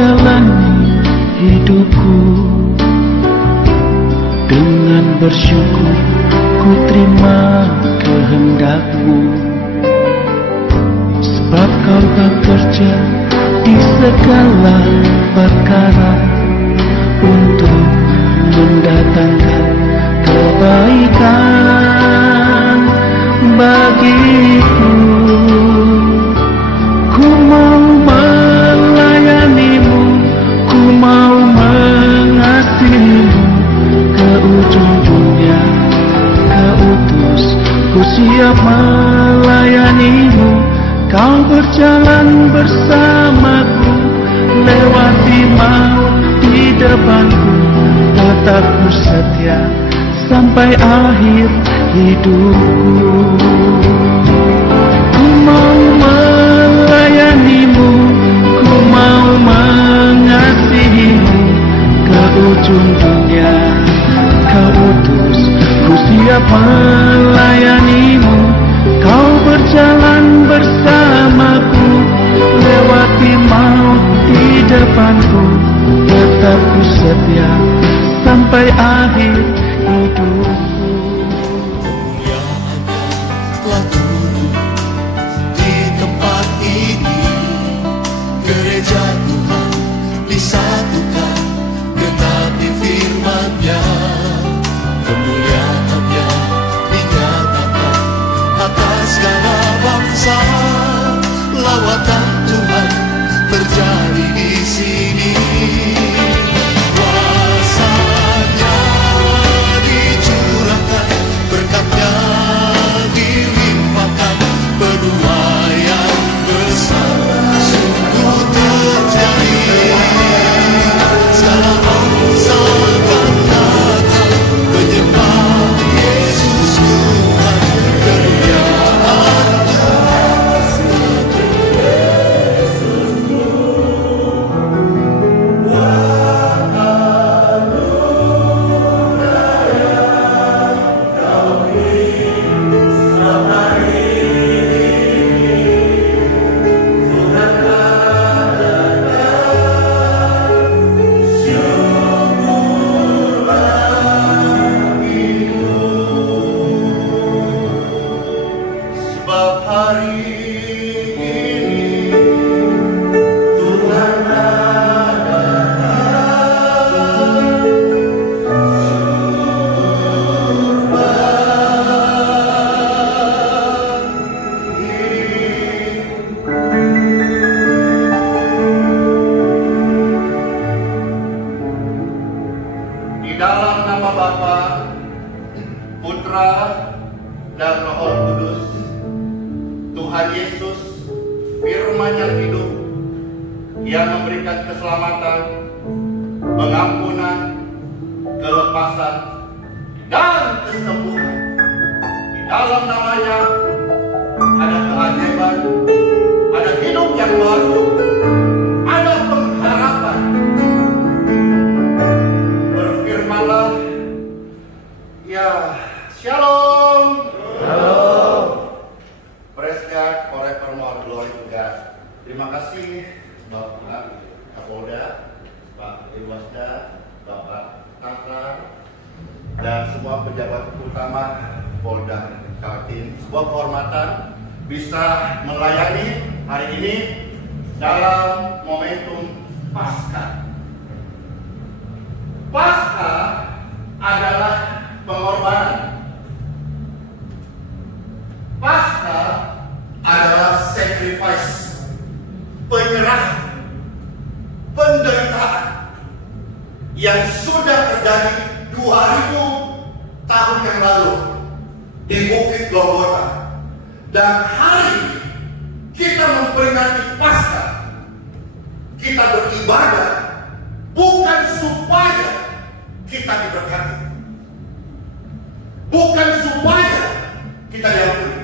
jalani hidupku dengan bersyukur, ku terima kehendak-Mu. Sebab Kau bekerja di segala perkara untuk mendatangkan kebaikan bagiku. Ku mau melayani-Mu, ku mau mengasihi-Mu, ke ujung dunia Kau utus, ku siap melayani-Mu. Kau berjalan bersamaku, lewati maut di depanku, tetap ku setia sampai akhir hidupku. Ku mau melayani-Mu, ku mau mengasihi-Mu, ke ujung dunia Kau utus, ku siap melayani-Mu. Kau berjalan bersamaku, lewati maut di depanku, tetap ku setia sampai akhir hidupku. Telah turun di tempat ini, gereja Tuhan disatukan, genapi firman-Nya, kemuliaan-Nya dinyatakan atas segala bangsa. Lawatan Tuhan terjadi di sini. Kuasa-Nya dicurahkan, berkat-Nya dilimpahkan, penuaian besar sungguh terjadi. Segala bangsa akan datang menyembah Yesus Tuhan, kemuliaan sebab hari ini Tuhan di dalam nama Bapa, Putra, dan Roh Kudus. Tuhan Yesus, firman yang hidup, yang memberikan keselamatan, pengampunan, kelepasan, dan kesembuhan. Di dalam namanya ada keajaiban, ada hidup yang baru, ada pengharapan. Berfirmanlah, ya, Shalom. Praise God, forevermore, glory to God. Terima kasih Bapak Kapolda, Pak Irwasda, Bapak Tatra, dan semua pejabat utama Polda Kaltim. Sebuah kehormatan bisa melayani hari ini dalam momentum Paskah. Paskah adalah pengorbanan. Paskah adalah sacrifice, penyerahan, penderitaan yang sudah terjadi 2000 tahun yang lalu di Bukit Golgota. Dan hari ini kita memperingati Paskah. Kita beribadah bukan supaya kita diberkati, bukan supaya kita diampuni,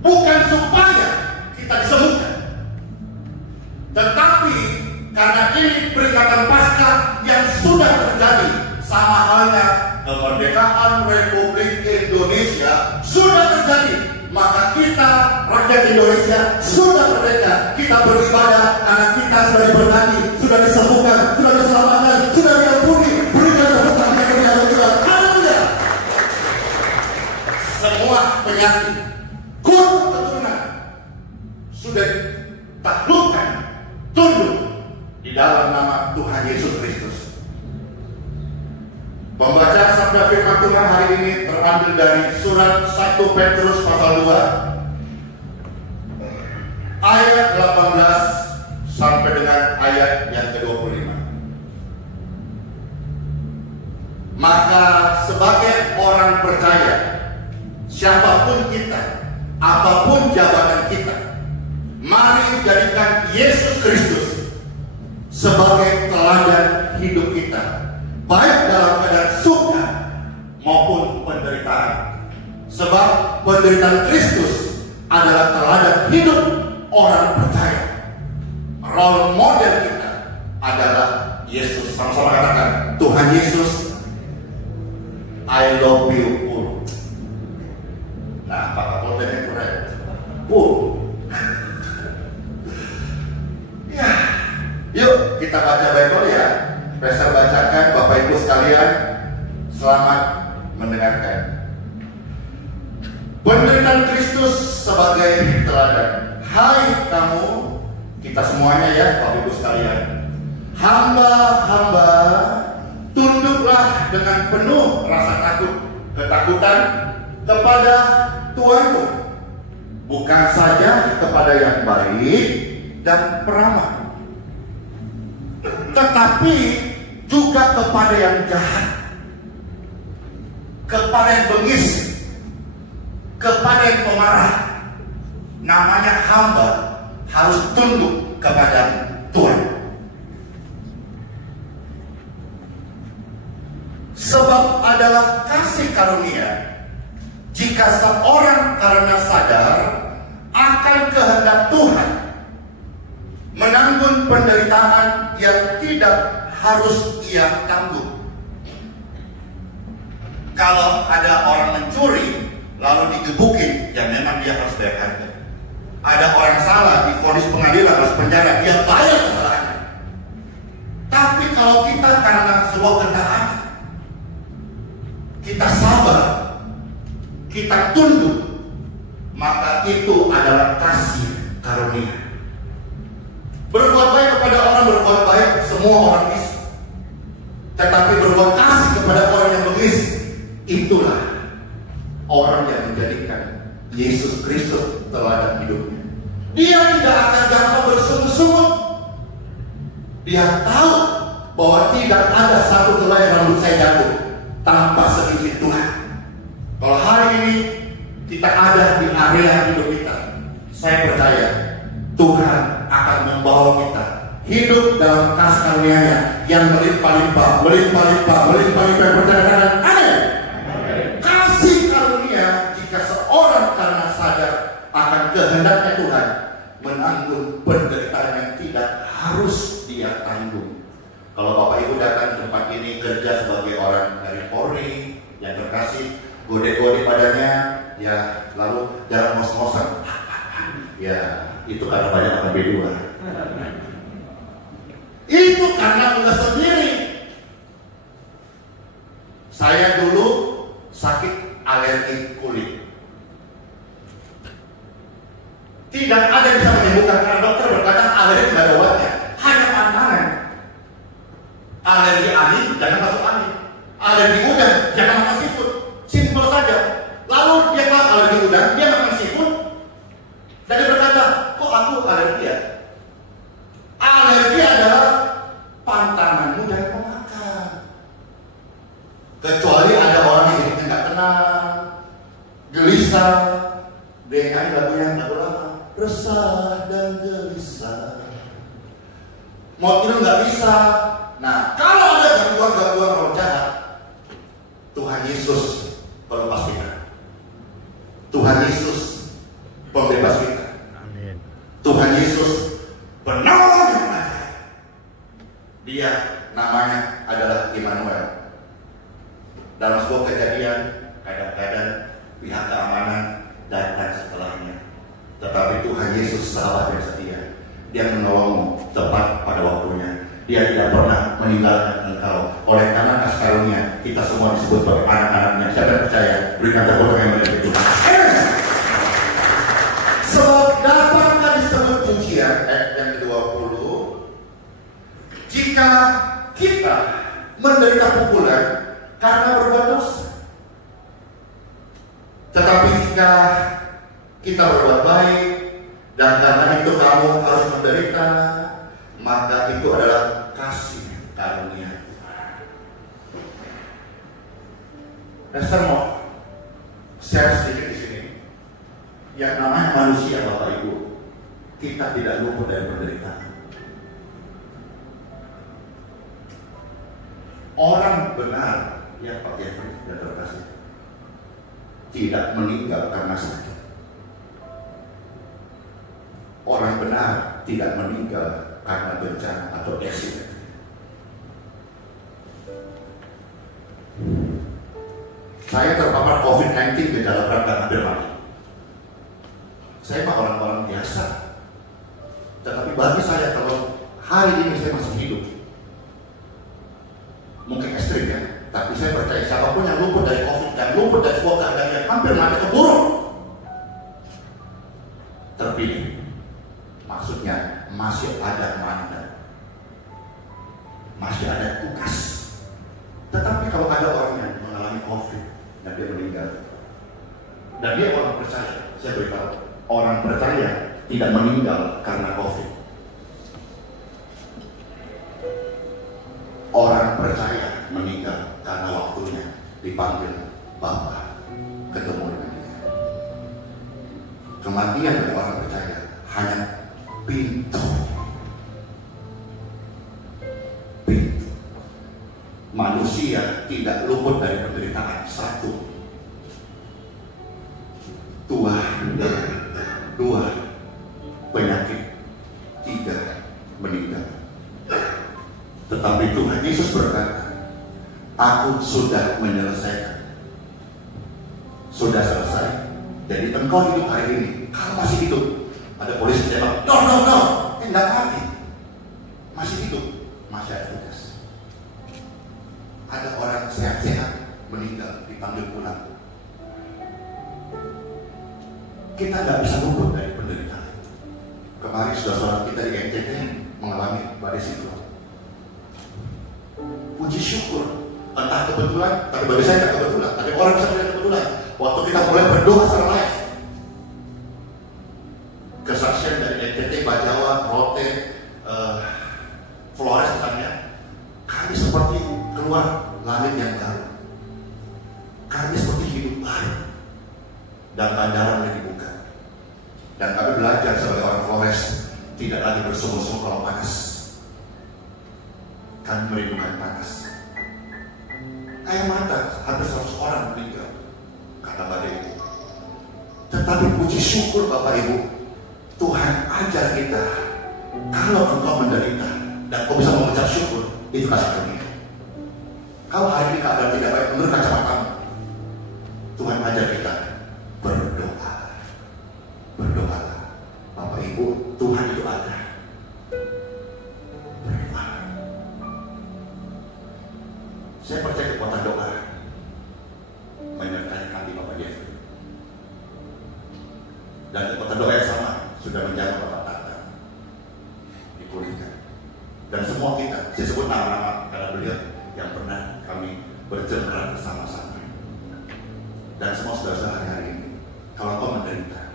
bukan supaya kita disembuhkan, tetapi karena ini peringatan Paskah yang sudah terjadi, sama halnya kemerdekaan Republik Indonesia sudah terjadi, maka kita rakyat Indonesia sudah merdeka. merdeka. Kita beribadah karena kita sudah diberkati, sudah disembuhkan, sudah diselamatkan, sudah diampuni. Berikan tepuk tangan kepada Tuhan. Haleluya. Semua penyakit keturunan sudah taklukkan, tunduk di dalam nama Tuhan Yesus Kristus. Pembacaan sabda firman Tuhan hari ini terambil dari surat 1 Petrus pasal 2 ayat 18 sampai dengan ayat yang ke-25. Maka sebagai orang percaya, siapapun kita, apapun jabatan kita, mari jadikan Yesus Kristus sebagai teladan hidup kita, baik dalam keadaan suka maupun penderitaan. Sebab penderitaan Kristus adalah teladan hidup orang percaya. Role model kita adalah Yesus. Sama-sama katakan, Tuhan Yesus, I love you full. Nah, Pak Kapolda keren. Full. Ya, yuk kita baca Bible ya. Pastor bacakan, Bapak Ibu sekalian, selamat mendengarkan. Penderitaan Kristus sebagai teladan. Hai kamu, kita semuanya ya, Bapak Ibu sekalian, hamba-hamba, tunduklah dengan penuh rasa takut, ketakutan kepada Tuhanmu, bukan saja kepada yang baik dan peramah, tetapi juga kepada yang jahat, kepada yang bengis, kepada yang pemarah. Namanya hamba harus tunduk kepada Tuhan. Sebab adalah kasih karunia jika seorang karena sadar akan kehendak Tuhan menanggung penderitaan yang tidak harus ia tanggung. Kalau ada orang mencuri lalu digebukin, ya memang dia harus bayar harga. Ada orang salah divonis pengadilan harus penjara, dia bayar kesalahannya. Tapi kalau kita karena sebuah kehendak, kita sabar, kita tunduk, maka itu adalah kasih karunia. Berbuat baik kepada orang berbuat baik, semua orang bisa. Tetapi berbuat kasih kepada orang yang bengis, itulah orang yang menjadikan Yesus Kristus teladan hidupnya. Dia tidak akan gampang bersungut-sungut. Dia tahu bahwa tidak ada satu helai rambut saya jatuh tanpa seizin Tuhan. Kalau hari ini kita ada di area hidup kita, saya percaya Tuhan akan membawa kita hidup dalam kasih karunia-Nya yang melimpah-limpah, melimpah-limpah, melimpah-limpah. Percayakan, amin. Kasih karunia jika seorang karena sadar akan kehendaknya Tuhan menanggung penderitaan yang tidak harus dia tanggung. Kalau Bapak Ibu datang ke tempat ini kerja sebagai orang dari Polri yang terkasih, gode-gode padanya, ya lalu jalan ngos-ngosan, ya itu karena banyak makan B2. Itu karena udah sendiri. Saya dulu sakit alergi kulit. Tidak ada yang bisa menyembuhkan karena dokter berkata alergi tidak ada obatnya, hanya pantangan. Alergi angin, jangan masuk angin. Alergi udang, jangan makan seafood. Simpel saja. Lalu dia bilang alergi udang, dia makan seafood. Dan dia berkata, kok aku alergi ya? Alergi adalah pantanganmu dan pemakan. Kecuali ada orang yang hidupnya nggak tenang, gelisah, dia nyanyi lagunya lagu lama, resah dan gelisah, mau tidur nggak bisa. Nah, kalau ada gangguan-gangguan roh jahat, Tuhan Yesus pelepas kita. Tuhan Yesus pembebas kita. Amin. Tuhan Yesus penolong yang ajaib. Dia namanya adalah Immanuel. Dalam sebuah kejadian, kadang-kadang pihak keamanan datang setelahnya, tetapi Tuhan Yesus sahabat yang setia. yang menolongmu tepat pada waktunya. Dia tidak pernah meninggalkan engkau. Oleh karena kasih karunia, kita semua disebut sebagai anak-anaknya. Siapa yang percaya? Berikan tepuk tangan yang benar itu. Sebab dapatkah disebut pujian, yang ke-20, jika kita menderita pukulan karena berbuat dosa. Tetapi jika kita berbuat baik dan karena itu kamu harus menderita, maka itu adalah kasih karunia. Saya mau share sedikit di sini. Yang namanya manusia, Bapak Ibu, kita tidak luput dari penderitaan. Orang benar, ya Pak Jeffrey dan terkasih, tidak meninggal karena sakit. Orang benar tidak meninggal karena bencana atau accident. Saya terpapar COVID-19 di dalam rangka hampir mati. Saya mah orang-orang biasa. Tetapi bagi saya, kalau hari ini saya masih hidup, mungkin ekstrim ya, tapi saya percaya siapapun yang luput dari COVID dan luput dari sebuah keadaan yang hampir mati keburuk, terpilih. Maksudnya masih ada mandat, masih ada tugas. Tetapi kalau ada orang yang mengalami COVID dan dia meninggal, dan dia orang percaya, saya beritahu, orang percaya tidak meninggal karena COVID. Orang percaya meninggal karena waktunya dipanggil Bapa ketemu dengan dia. Kematian dari orang percaya hanya pintu. Manusia tidak luput dari penderitaan. 1, 2, penyakit. 3, meninggal. Tetapi Tuhan Yesus berkata, aku sudah menyelesaikan. Sudah selesai. Jadi engkau hidup hari ini, kalau masih hidup, ada polisi tembak, no, tidak mati, masih hidup, masih ada tugas. Ada orang sehat-sehat meninggal, dipanggil pulang. Kita nggak bisa luput dari penderitaan. Kemarin saudara kita di NTT mengalami badai siklon. Puji syukur, entah kebetulan, tapi bagi saya tidak kebetulan. Tapi orang bisa melihat kebetulan. Waktu kita mulai berdoa secara live, kesaksian dari NTT, Bajawa, Rote, Flores katanya, kami seperti keluar langit yang baru. Kami seperti hidup baru. Dan bandaran yang dibuka. Dan kami belajar sebagai orang Flores, tidak lagi bersungguh-sungguh kalau panas. Kami merindukan panas. Air mata, hampir 100 orang meninggal karena badai itu. Tetapi puji syukur Bapak Ibu, Tuhan ajar kita, kalau engkau menderita dan kau bisa mengucap syukur, itu kasih karunia. Kalau hari ini keadaan tidak baik menurut kacamatamu, Tuhan ajar kita berdoa. Berdoalah. Bapak Ibu, Tuhan itu ada. Berdoa. Saya percaya kekuatan doa menyertai hati Bapak Jeffrey. Dan kekuatan doa yang sama sudah menjaga Bapak Tata dipulihkan. Dan semua kita, saya sebut nama-nama karena beliau yang pernah kami berjengkar bersama-sama. Dan semua saudara-saudara hari ini, kalau kau menderita,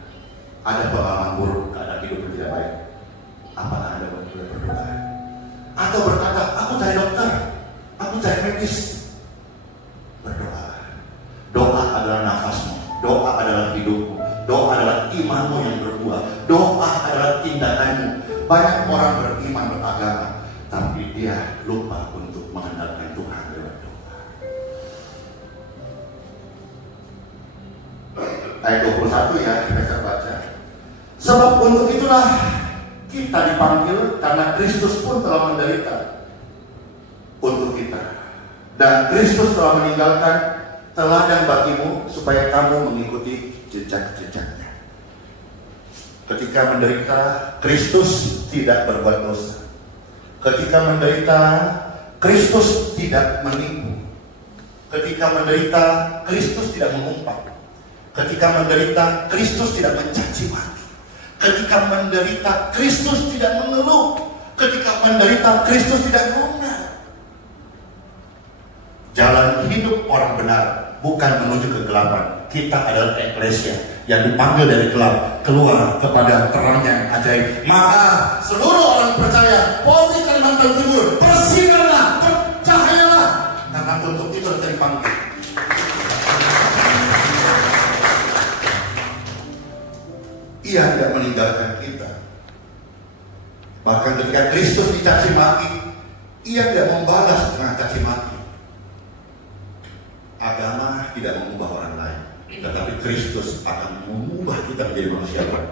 ada pengalaman buruk, keadaan hidup yang tidak baik, apakah Anda boleh berdoa? Atau berkata, aku cari dokter, aku cari medis. Berdoa. Doa adalah nafasmu, doa adalah hidupmu, doa adalah imanmu yang berbuah, doa adalah tindakanmu. Banyak orang beriman beragama, tapi dia lupa untuk mengandalkan Tuhan lewat doa. Ayat 21 ya, saya baca. Sebab untuk itulah kita dipanggil, karena Kristus pun telah menderita untuk kita. Dan Kristus telah meninggalkan teladan bagimu supaya kamu mengikuti jejak-jejaknya. Ketika menderita, Kristus tidak berbuat dosa. Ketika menderita, Kristus tidak menipu. Ketika menderita, Kristus tidak mengumpat. Ketika menderita, Kristus tidak mencaci maki. Ketika menderita, Kristus tidak mengeluh. Ketika menderita, Kristus tidak ngomel. Jalan hidup orang benar bukan menuju kegelapan. Kita adalah eklesia yang dipanggil dari gelap keluar kepada terang yang ajaib. Maka seluruh orang percaya, Polri Kalimantan Timur, bersinarlah, bercahayalah, karena untuk itu kita dipanggil. Ia tidak meninggalkan kita. Bahkan ketika Kristus dicaci maki, ia tidak membalas dengan caci maki. Agama tidak mengubah orang lain, tetapi Kristus akan mengubah kita menjadi manusia baru.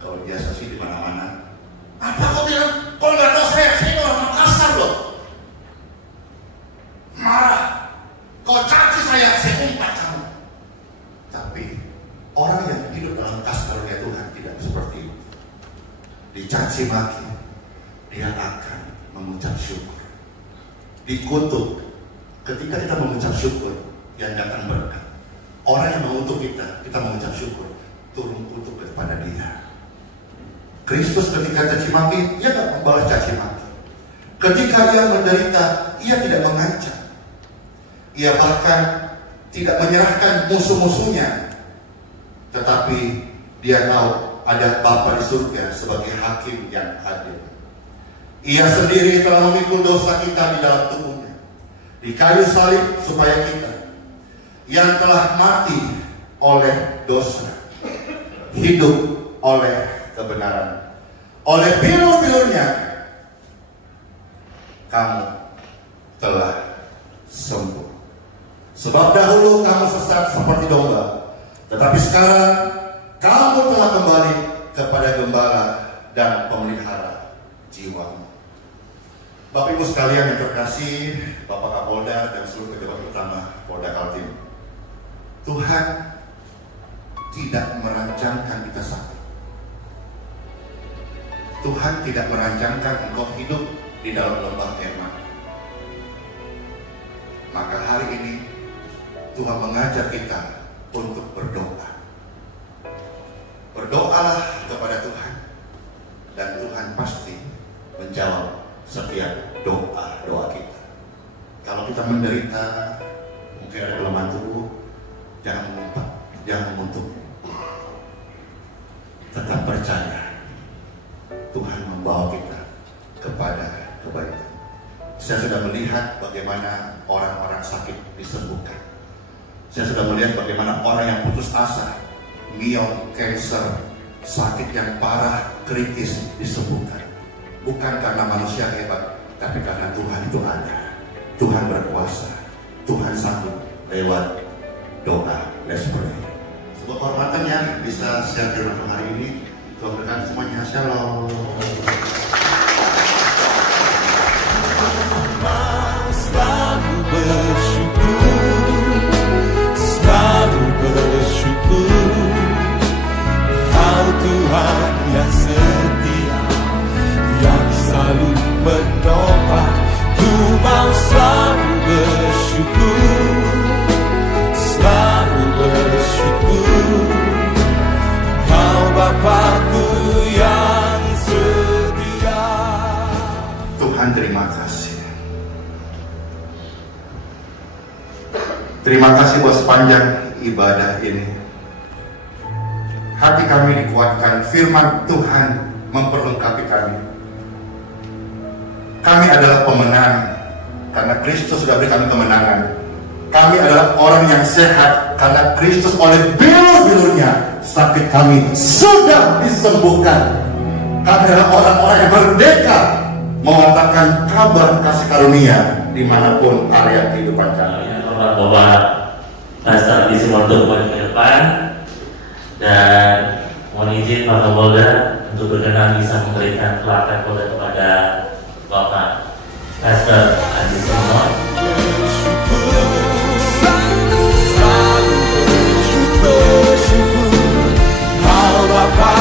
Kalau biasa sih di mana-mana, apa kau bilang? Kau nggak tahu saya orang kasar loh. Marah, kau caci saya umpat kamu. Tapi orang yang hidup dalam kasih karunia Tuhan tidak seperti itu. Dicaci maki, dia akan mengucap syukur. Dikutuk, ketika kita mengucap syukur, yang datang berkat. Orang yang mengutuk kita, kita mengucap syukur, turun kutuk kepada dia. Kristus ketika caci maki, dia tidak membalas caci maki. Ketika dia menderita, ia tidak mengancam. Ia bahkan tidak menyerahkan musuh-musuhnya. Tetapi dia tahu ada Bapa di surga sebagai hakim yang adil. Ia sendiri telah memikul dosa kita di dalam tubuhnya, di kayu salib, supaya kita yang telah mati oleh dosa hidup oleh kebenaran. Oleh bilur-bilurnya kamu telah sembuh. Sebab dahulu kamu sesat seperti domba, tetapi sekarang kamu telah kembali kepada gembala dan pemelihara jiwamu. Bapak Ibu sekalian yang terkasih, Bapak Kapolda dan seluruh pejabat utama Polda Kaltim, Tuhan tidak merancangkan kita sakit. Tuhan tidak merancangkan engkau hidup di dalam lembah air mata. Maka hari ini Tuhan mengajak kita untuk berdoa. Berdoalah kepada Tuhan, dan Tuhan pasti menjawab setiap doa kita. Kalau kita menderita, mungkin ada kelemahan tubuh, jangan mengumpat, jangan mengutuk. Tetap percaya, Tuhan membawa kita kepada kebaikan. Saya sudah melihat bagaimana orang-orang sakit disembuhkan. Saya sudah melihat bagaimana orang yang putus asa, myom, cancer, sakit yang parah, kritis disembuhkan. Bukan karena manusia hebat, tapi karena Tuhan itu ada. Tuhan berkuasa, Tuhan sanggup lewat doa. Let's pray. Sebuah kehormatannya bisa share firman hari ini. Tuhan berkati semuanya. Shalom. Selalu bersyukur, selalu bersyukur. Kau Tuhan yang setia, yang selalu menopang. Ku mau selalu bersyukur, selalu bersyukur. Kau Bapakku yang setia. Tuhan, terima kasih. Terima kasih buat sepanjang ibadah ini. Hati kami dikuatkan, firman Tuhan memperlengkapi kami. Kami adalah pemenang karena Kristus sudah beri kami kemenangan. Kami adalah orang yang sehat karena Kristus oleh bilur-bilurnya sakit kami sudah disembuhkan. Kami adalah orang-orang yang merdeka mengatakan kabar kasih karunia dimanapun area kehidupan kami. Bapak Pastor di untuk ke depan, dan mohon izin Pak Kapolda untuk berkenan bisa memberikan plakat Polda kepada Bapak Pastor Adi Simon. Selalu bersyukur, kau Bapa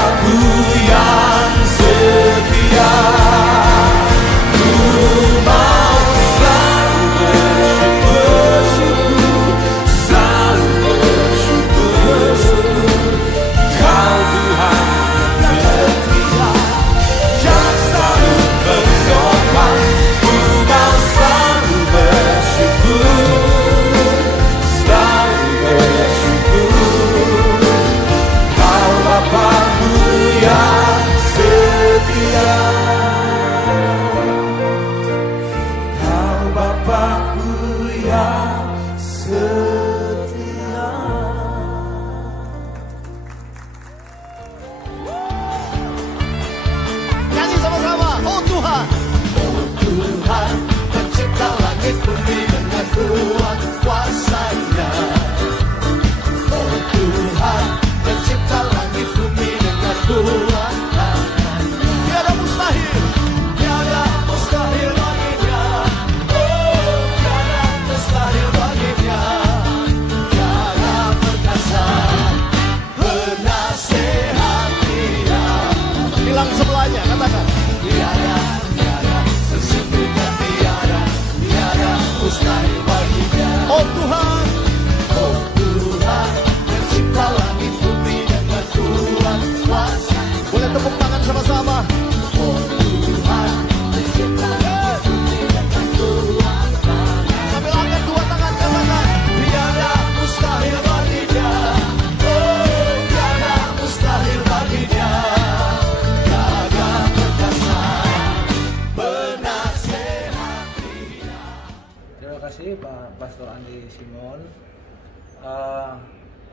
membangun.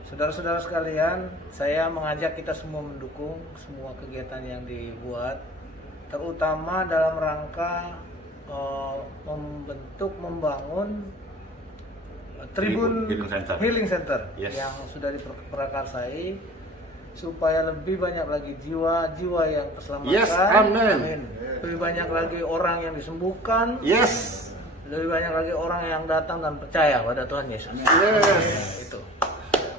Saudara-saudara sekalian, saya mengajak kita semua mendukung semua kegiatan yang dibuat, terutama dalam rangka membangun Tribun Healing Center Yes. yang sudah diprakarsai supaya lebih banyak lagi jiwa-jiwa yang terselamatkan. Yes, amin. Lebih banyak lagi orang yang disembuhkan. Yes. Lebih banyak lagi orang yang datang dan percaya pada Tuhan Yesus. Yes. Itu.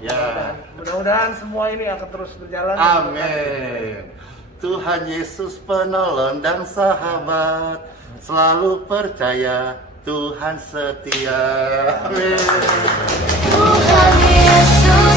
Ya. Mudah-mudahan semua ini akan terus berjalan. Amin. Tuhan Yesus penolong dan sahabat, selalu percaya Tuhan setia. Amin. Tuhan Yesus